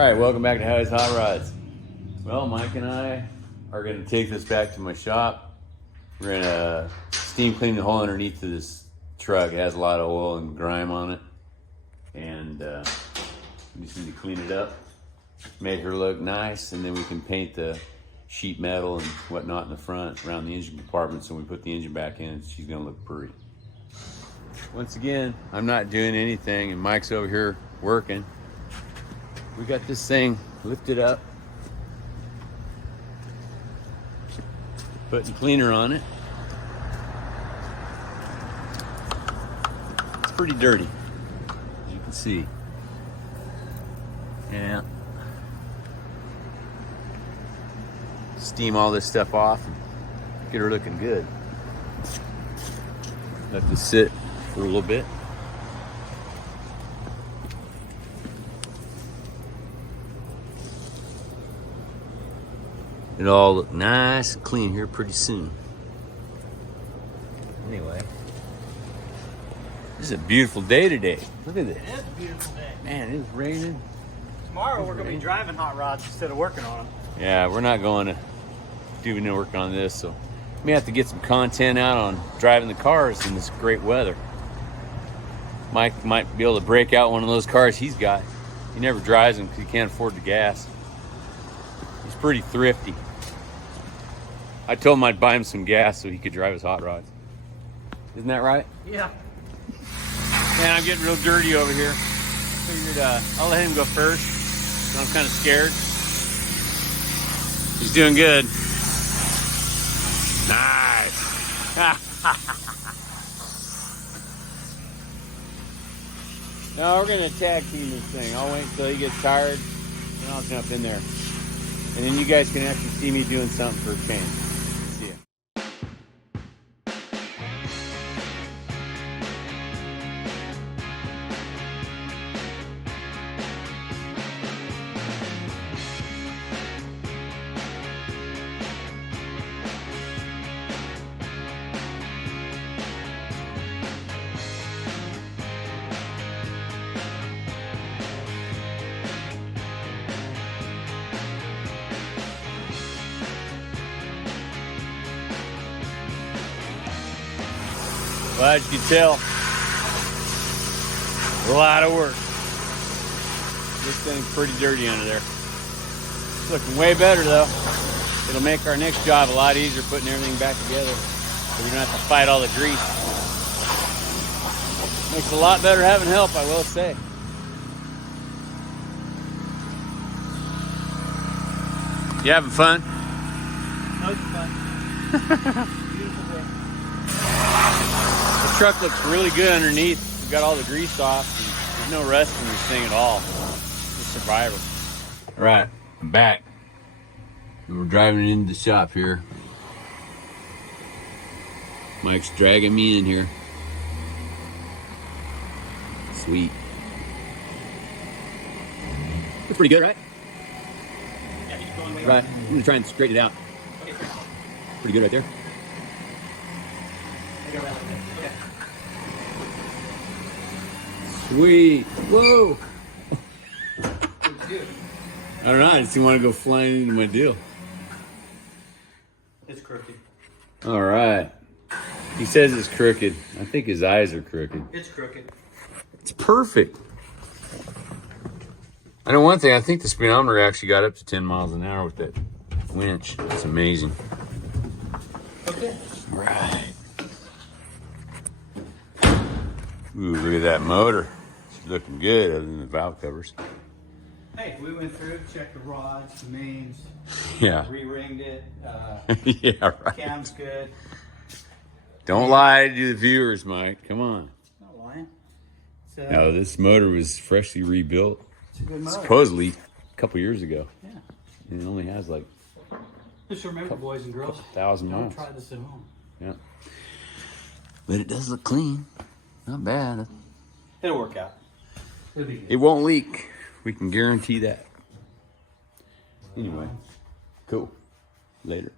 Alright, welcome back to Howie's Hot Rods. Well, Mike and I are going to take this back to my shop. We're going to steam clean the hole underneath of this truck. It has a lot of oil and grime on it. And we just need to clean it up, make her look nice, and then we can paint the sheet metal and whatnot in the front around the engine compartment. So when we put the engine back in, she's going to look pretty. Once again, I'm not doing anything, and Mike's over here working. We got this thing lifted up, putting cleaner on it. It's pretty dirty, as you can see. Yeah. Steam all this stuff off and get her looking good. Let this sit for a little bit. It'll all look nice and clean here pretty soon. Anyway, this is a beautiful day today. Look at this. It is a beautiful day. Man, it's raining. Tomorrow we're going to be driving hot rods instead of working on them. Yeah, we're not going to do any work on this, so we may have to get some content out on driving the cars in this great weather. Mike might be able to break out one of those cars he's got. He never drives them because he can't afford the gas. He's pretty thrifty. I told him I'd buy him some gas so he could drive his hot rods. Isn't that right? Yeah. Man, I'm getting real dirty over here. Figured I'll let him go first. So I'm kind of scared. He's doing good. Nice. No, we're gonna tag team this thing. I'll wait until he gets tired, and I'll jump in there. And then you guys can actually see me doing something for a change. See ya. Well, as you can tell, a lot of work. This thing's pretty dirty under there. It's looking way better though. It'll make our next job a lot easier putting everything back together so we don't have to fight all the grease. Makes it a lot better having help, I will say. You having fun? That was fun. Beautiful day. The truck looks really good underneath. We've got all the grease off. And there's no rust in this thing at all. It's survival. All right, I'm back. We're driving into the shop here. Mike's dragging me in here. Sweet. That's pretty good, right? Yeah, he's going way Right. I'm gonna try and straighten it out. Okay. Pretty good right there. Go around like this. Okay. Sweet. Whoa. What'd you do? I don't know. I just didn't want to go flying into my deal. It's crooked. All right. He says it's crooked. I think his eyes are crooked. It's crooked. It's perfect. I know one thing. I think the speedometer actually got up to 10 miles an hour with that winch. It's amazing. Okay. Right. Ooh, look at that motor. She's looking good other than the valve covers. Hey, we went through, checked the rods, the mains, Yeah. re-ringed it. Yeah, right. Cam's good. Don't lie to the viewers, Mike. Come on. Not lying. So, No, this motor was freshly rebuilt. it's a good motor. Supposedly a couple years ago. Yeah. And it only has like Just remember, boys and girls, 1,000 don't miles. try this at home. Yeah. But it does look clean. Not bad. It'll work out. It'll be It good. won't leak. We can guarantee that. Anyway, cool. Later.